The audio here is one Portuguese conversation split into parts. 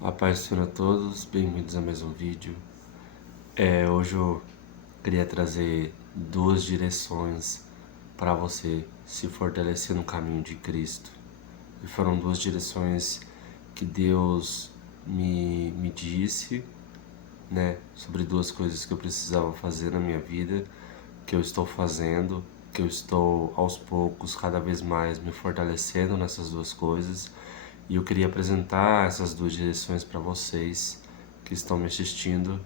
A paz do Senhor a todos, bem-vindos a mais um vídeo. Hoje eu queria trazer duas direções para você se fortalecer no caminho de Cristo. E foram duas direções que Deus me disse, né, sobre duas coisas que eu precisava fazer na minha vida, que eu estou fazendo, que eu estou aos poucos, cada vez mais me fortalecendo nessas duas coisas. E eu queria apresentar essas duas direções para vocês que estão me assistindo,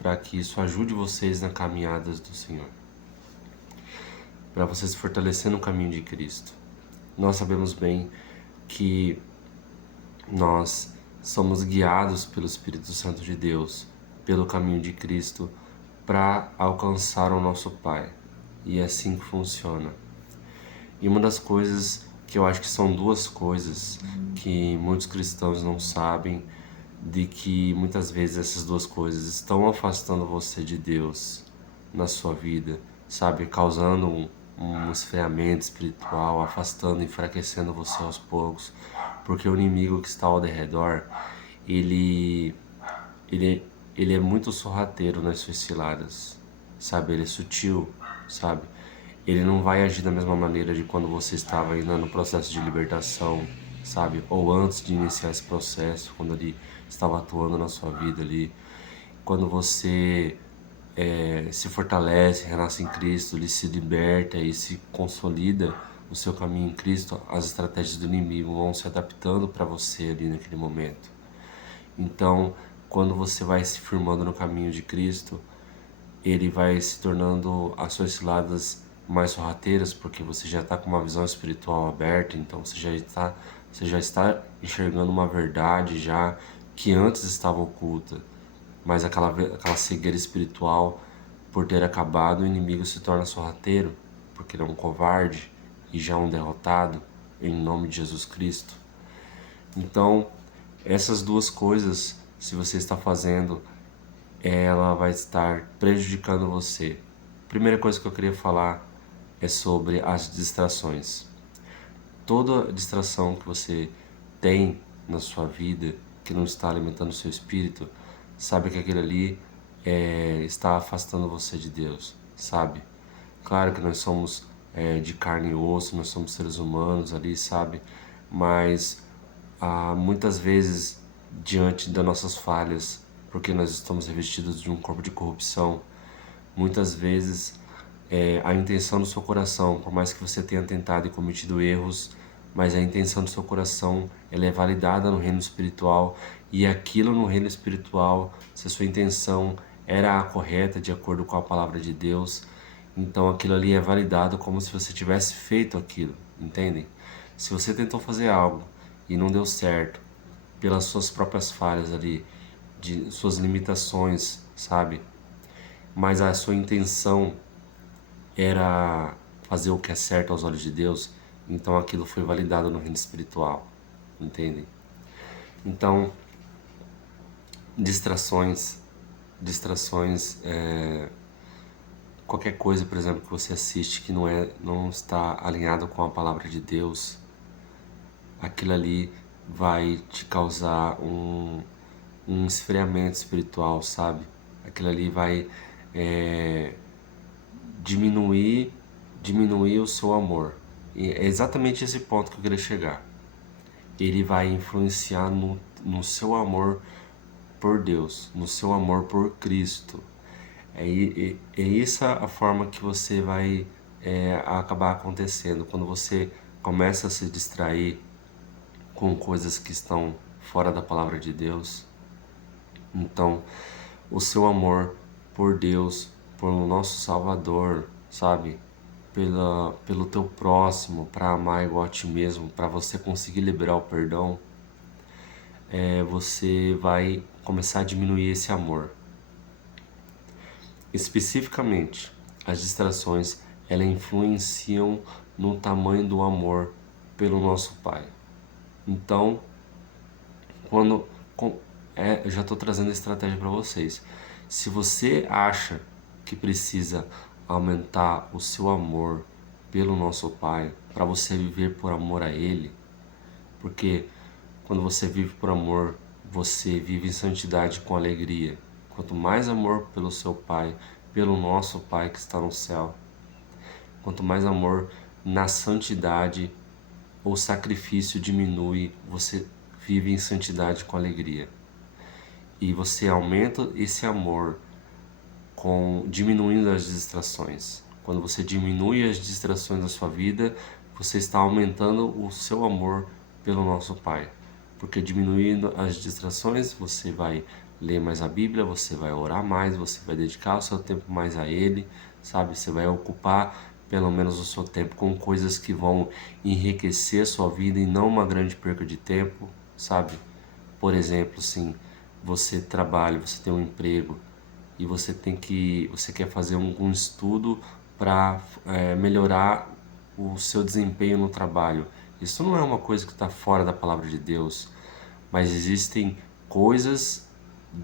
para que isso ajude vocês na caminhada do Senhor, para vocês se fortalecer no caminho de Cristo. Nós sabemos bem que nós somos guiados pelo Espírito Santo de Deus, pelo caminho de Cristo, para alcançar o nosso Pai. E é assim que funciona. E uma das coisas que eu acho que são duas coisas que muitos cristãos não sabem, de que muitas vezes essas duas coisas estão afastando você de Deus na sua vida, sabe? Causando um esfriamento espiritual, afastando, enfraquecendo você aos poucos, porque o inimigo que está ao redor, ele, ele é muito sorrateiro nas suas ciladas, sabe? Ele é sutil, sabe? Ele não vai agir da mesma maneira de quando você estava ainda no processo de libertação, sabe? Ou antes de iniciar esse processo, quando ele estava atuando na sua vida ali. Quando você se fortalece, renasce em Cristo, ele se liberta e se consolida o seu caminho em Cristo, as estratégias do inimigo vão se adaptando para você ali naquele momento. Então, quando você vai se firmando no caminho de Cristo, ele vai se tornando as suas ciladas mais sorrateiras, porque você já está com uma visão espiritual aberta, então você já está enxergando uma verdade já que antes estava oculta, mas aquela cegueira espiritual, por ter acabado, o inimigo se torna sorrateiro, porque ele é um covarde e já um derrotado, em nome de Jesus Cristo. Então, essas duas coisas, se você está fazendo, ela vai estar prejudicando você. Primeira coisa que eu queria falar é sobre as distrações. Toda distração que você tem na sua vida que não está alimentando o seu espírito, sabe que aquilo ali está afastando você de Deus, sabe? Claro que nós somos de carne e osso, nós somos seres humanos ali, sabe? Mas muitas vezes, diante das nossas falhas, porque nós estamos revestidos de um corpo de corrupção, muitas vezes a intenção do seu coração, por mais que você tenha tentado e cometido erros, mas a intenção do seu coração ela é validada no reino espiritual, e aquilo no reino espiritual, se a sua intenção era a correta, de acordo com a palavra de Deus, então aquilo ali é validado como se você tivesse feito aquilo, entendem? Se você tentou fazer algo e não deu certo, pelas suas próprias falhas ali, de suas limitações, sabe? Mas a sua intenção era fazer o que é certo aos olhos de Deus, então aquilo foi validado no reino espiritual, entendem? Então, distrações, qualquer coisa, por exemplo, que você assiste que não está alinhado com a palavra de Deus, aquilo ali vai te causar um esfriamento espiritual, sabe? Aquilo ali vai diminuir, diminuir o seu amor. E é exatamente esse ponto que eu queria chegar. Ele vai influenciar no seu amor por Deus, no seu amor por Cristo. É essa a forma que você vai acabar acontecendo. Quando você começa a se distrair com coisas que estão fora da palavra de Deus, então o seu amor por Deus, por o nosso Salvador, sabe? Pelo teu próximo, para amar igual a ti mesmo, para você conseguir liberar o perdão, você vai começar a diminuir esse amor. Especificamente, as distrações elas influenciam no tamanho do amor pelo nosso Pai. Então, quando eu já estou trazendo a estratégia para vocês. Se você acha que precisa aumentar o seu amor pelo nosso Pai, para você viver por amor a Ele, porque quando você vive por amor, você vive em santidade com alegria, quanto mais amor pelo seu Pai, pelo nosso Pai que está no céu, quanto mais amor na santidade, o sacrifício diminui, você vive em santidade com alegria. E você aumenta esse amor diminuindo as distrações. Quando você diminui as distrações da sua vida, você está aumentando o seu amor pelo nosso Pai. Porque diminuindo as distrações, você vai ler mais a Bíblia, você vai orar mais, você vai dedicar o seu tempo mais a Ele, sabe? Você vai ocupar pelo menos o seu tempo com coisas que vão enriquecer a sua vida e não uma grande perca de tempo, sabe? Por exemplo, assim, você trabalha, você tem um emprego, e você quer fazer um estudo para melhorar o seu desempenho no trabalho. Isso não é uma coisa que está fora da palavra de Deus, mas existem coisas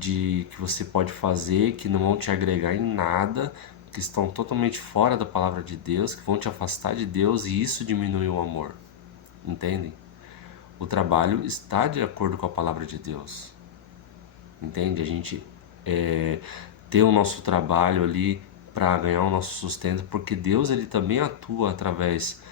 que você pode fazer que não vão te agregar em nada, que estão totalmente fora da palavra de Deus, que vão te afastar de Deus, e isso diminui o amor. Entendem? O trabalho está de acordo com a palavra de Deus. Entende? A gente ter o nosso trabalho ali para ganhar o nosso sustento, porque Deus ele também atua através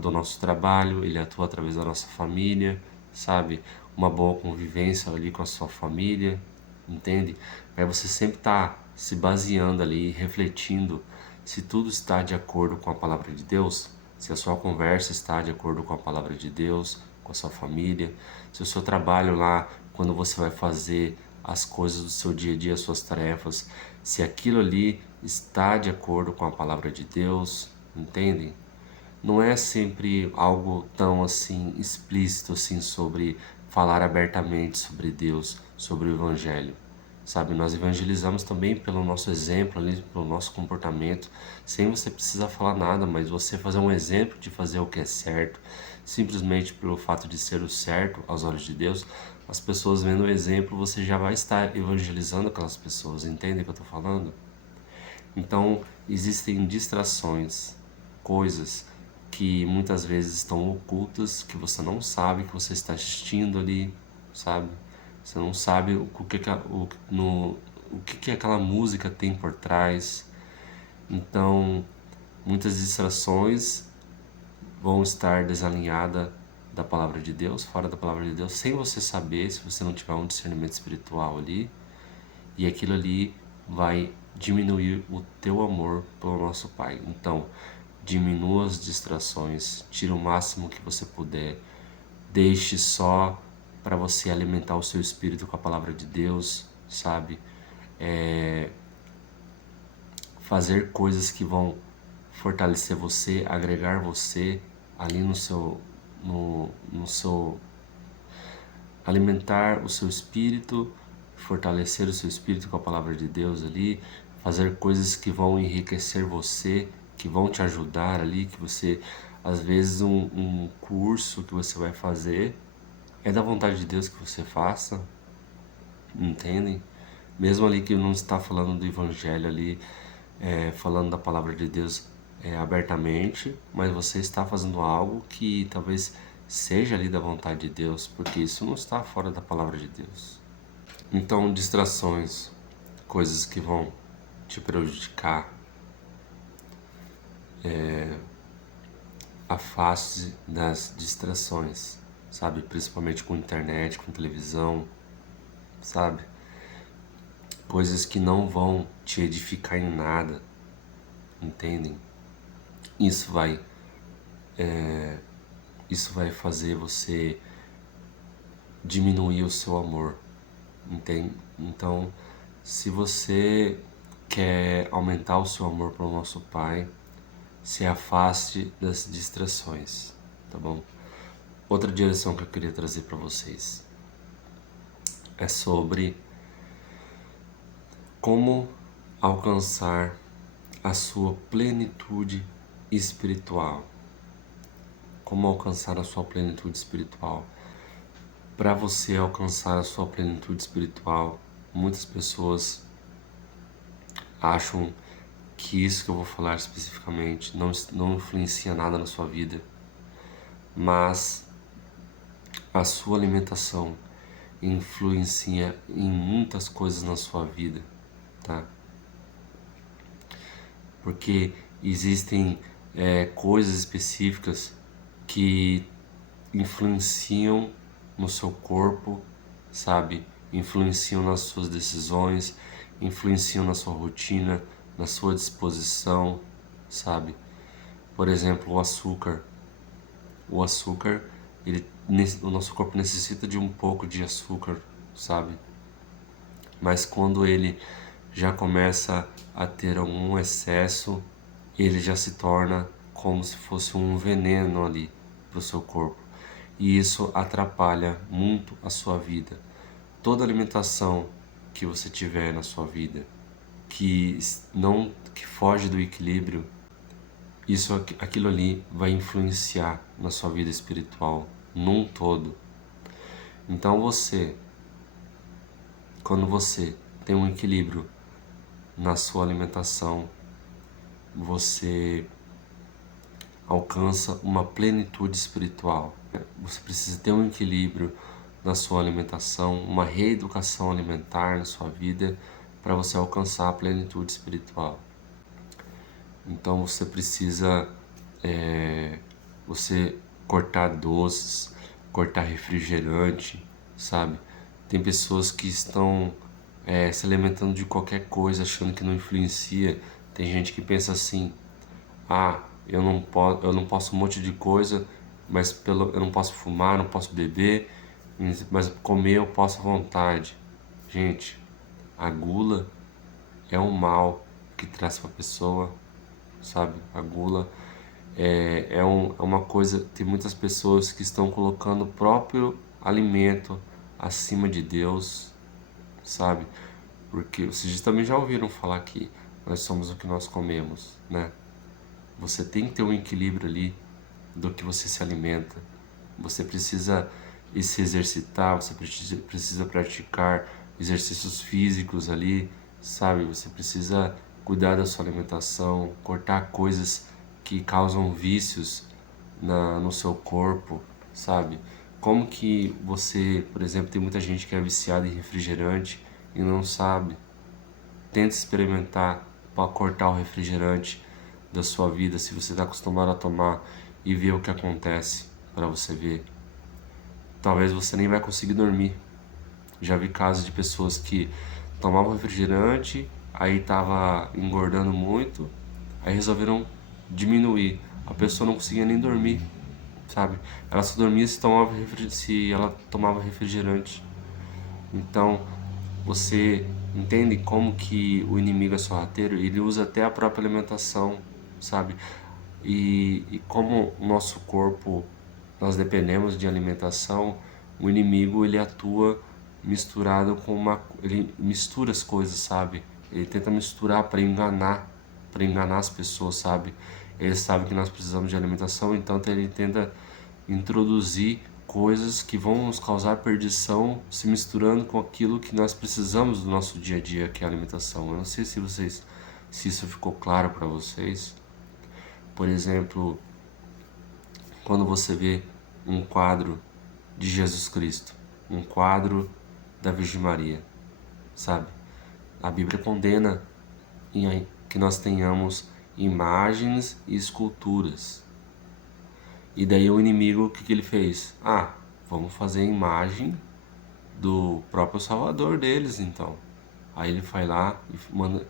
do nosso trabalho, ele atua através da nossa família, sabe? Uma boa convivência ali com a sua família, entende? Para você sempre estar se baseando ali, refletindo se tudo está de acordo com a palavra de Deus, se a sua conversa está de acordo com a palavra de Deus, com a sua família, se o seu trabalho lá, quando você vai fazer as coisas do seu dia a dia, as suas tarefas, se aquilo ali está de acordo com a palavra de Deus, entendem? Não é sempre algo tão assim explícito assim sobre falar abertamente sobre Deus, sobre o Evangelho. Sabe, nós evangelizamos também pelo nosso exemplo ali, pelo nosso comportamento, sem você precisar falar nada, mas você fazer um exemplo de fazer o que é certo, simplesmente pelo fato de ser o certo aos olhos de Deus, as pessoas vendo o exemplo, você já vai estar evangelizando aquelas pessoas, entende o que eu estou falando? Então, existem distrações, coisas que muitas vezes estão ocultas, que você não sabe que você está assistindo ali, sabe? Você não sabe o que aquela música tem por trás. Então, muitas distrações vão estar desalinhadas da palavra de Deus, fora da palavra de Deus, sem você saber, se você não tiver um discernimento espiritual ali, e aquilo ali vai diminuir o teu amor pelo nosso Pai. Então, diminua as distrações, tira o máximo que você puder, deixe só para você alimentar o seu espírito com a palavra de Deus, sabe? Fazer coisas que vão fortalecer você, agregar você ali no seu alimentar o seu espírito, fortalecer o seu espírito com a palavra de Deus ali, fazer coisas que vão enriquecer você, que vão te ajudar ali, que você, às vezes um curso que você vai fazer é da vontade de Deus que você faça, entendem? Mesmo ali que não está falando do evangelho ali, falando da palavra de Deus abertamente, mas você está fazendo algo que talvez seja ali da vontade de Deus, porque isso não está fora da palavra de Deus. Então, distrações, coisas que vão te prejudicar, afaste das distrações, sabe? Principalmente com internet, com televisão, sabe? Coisas que não vão te edificar em nada, entendem? Isso vai fazer você diminuir o seu amor, entende? Então, se você quer aumentar o seu amor pelo nosso Pai, se afaste das distrações, tá bom? Outra direção que eu queria trazer para vocês é sobre como alcançar a sua plenitude espiritual. Como alcançar a sua plenitude espiritual. Para você alcançar a sua plenitude espiritual, muitas pessoas acham que isso que eu vou falar especificamente não influencia nada na sua vida, mas a sua alimentação influencia em muitas coisas na sua vida, tá? Porque existem coisas específicas que influenciam no seu corpo, sabe? Influenciam nas suas decisões, influenciam na sua rotina, na sua disposição, sabe? Por exemplo, o açúcar. O açúcar, o nosso corpo necessita de um pouco de açúcar, sabe? Mas quando ele já começa a ter algum excesso, ele já se torna como se fosse um veneno ali para o seu corpo. E isso atrapalha muito a sua vida. Toda alimentação que você tiver na sua vida que foge do equilíbrio, aquilo ali vai influenciar na sua vida espiritual num todo. Então quando você tem um equilíbrio na sua alimentação, você alcança uma plenitude espiritual. Você precisa ter um equilíbrio na sua alimentação, uma reeducação alimentar na sua vida para você alcançar a plenitude espiritual. Então você precisa você cortar doces, cortar refrigerante, sabe? Tem pessoas que estão se alimentando de qualquer coisa achando que não influencia. Tem gente que pensa assim: ah, eu não posso um monte de coisa, mas eu não posso fumar, não posso beber, mas comer eu posso à vontade. Gente, a gula é um mal que traz para a pessoa, sabe? A gula é uma coisa. Tem muitas pessoas que estão colocando o próprio alimento acima de Deus, sabe? Porque vocês também já ouviram falar que nós somos o que nós comemos, né? Você tem que ter um equilíbrio ali do que você se alimenta. Você precisa se exercitar, você precisa praticar exercícios físicos ali, sabe? Você precisa cuidar da sua alimentação, cortar coisas que causam vícios no seu corpo, sabe? Como que você, por exemplo, tem muita gente que é viciada em refrigerante e não sabe. Tenta experimentar para cortar o refrigerante da sua vida, se você está acostumado a tomar, e ver o que acontece para você ver. Talvez você nem vai conseguir dormir. Já vi casos de pessoas que tomavam refrigerante, aí tava engordando muito, aí resolveram diminuir. A pessoa não conseguia nem dormir, sabe? Ela só dormia se ela tomava refrigerante. Então, você entende como que o inimigo é sorrateiro? Ele usa até a própria alimentação, sabe? E como o nosso corpo, nós dependemos de alimentação, o inimigo ele atua misturado ele mistura as coisas, sabe? Ele tenta misturar para enganar as pessoas, sabe? Ele sabe que nós precisamos de alimentação, então ele tenta introduzir coisas que vão nos causar perdição, se misturando com aquilo que nós precisamos do nosso dia a dia, que é a alimentação. Eu não sei se isso ficou claro para vocês. Por exemplo, quando você vê um quadro de Jesus Cristo, um quadro da Virgem Maria, sabe? A Bíblia condena que nós tenhamos imagens e esculturas. E daí o inimigo, o que ele fez? Ah, vamos fazer a imagem do próprio Salvador deles, então. Aí ele vai lá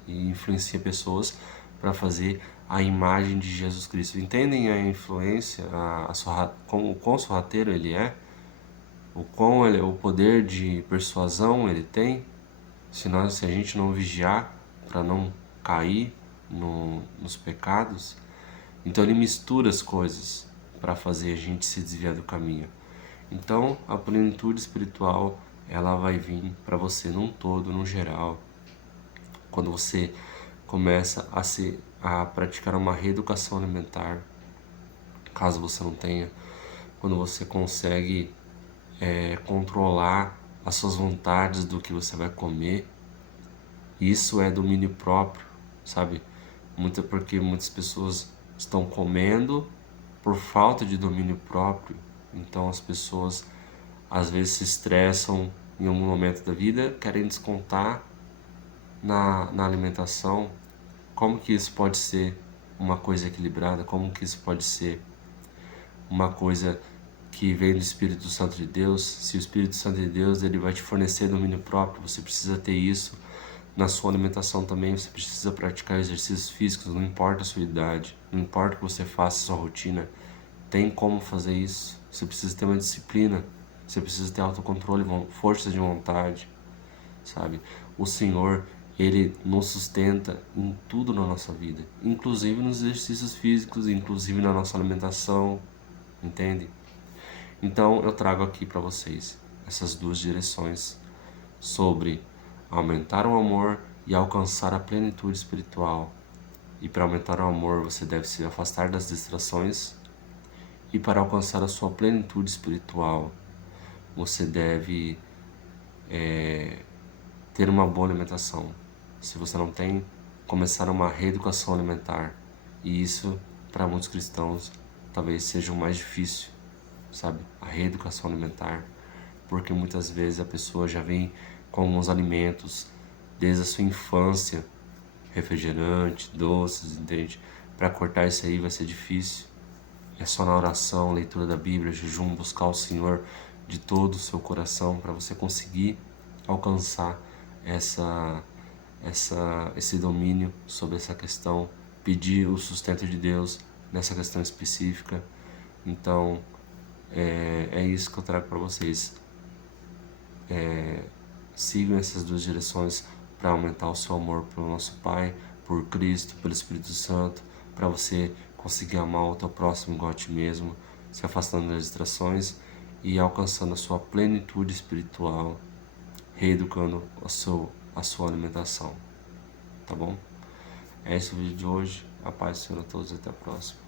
e influencia pessoas para fazer a imagem de Jesus Cristo. Entendem a influência, o quão sorrateiro ele é? O poder de persuasão ele tem? Se a gente não vigiar para não cair nos pecados, então ele mistura as coisas para fazer a gente se desviar do caminho. Então a plenitude espiritual ela vai vir para você num todo, no geral, quando você começa a praticar uma reeducação alimentar, caso você não tenha, quando você consegue controlar as suas vontades do que você vai comer. Isso é domínio próprio, sabe? Porque muitas pessoas estão comendo por falta de domínio próprio. Então as pessoas às vezes se estressam em algum momento da vida querem descontar na alimentação. Como que isso pode ser uma coisa equilibrada? Como que isso pode ser uma coisa que vem do Espírito Santo de Deus? Se o Espírito Santo de Deus ele vai te fornecer domínio próprio, você precisa ter isso na sua alimentação também. Você precisa praticar exercícios físicos, não importa a sua idade, não importa o que você faça, a sua rotina, tem como fazer isso. Você precisa ter uma disciplina, você precisa ter autocontrole, força de vontade, sabe? O Senhor, Ele nos sustenta em tudo na nossa vida, inclusive nos exercícios físicos, inclusive na nossa alimentação, entende? Então eu trago aqui para vocês essas duas direções sobre aumentar o amor e alcançar a plenitude espiritual. E para aumentar o amor você deve se afastar das distrações, e para alcançar a sua plenitude espiritual você deve ter uma boa alimentação. Se você não tem, começar uma reeducação alimentar. E isso, para muitos cristãos, talvez seja o mais difícil, sabe? A reeducação alimentar. Porque muitas vezes a pessoa já vem com alguns alimentos desde a sua infância, refrigerante, doces, entende? Para cortar isso aí vai ser difícil. É só na oração, leitura da Bíblia, jejum, buscar o Senhor de todo o seu coração para você conseguir alcançar esse domínio sobre essa questão, pedir o sustento de Deus nessa questão específica. Então, é isso que eu trago para vocês. Sigam essas duas direções para aumentar o seu amor pelo nosso Pai, por Cristo, pelo Espírito Santo, para você conseguir amar o teu próximo igual a ti mesmo, se afastando das distrações e alcançando a sua plenitude espiritual, reeducando a sua alimentação, tá bom? É esse o vídeo de hoje. A paz do Senhor a todos e até a próxima.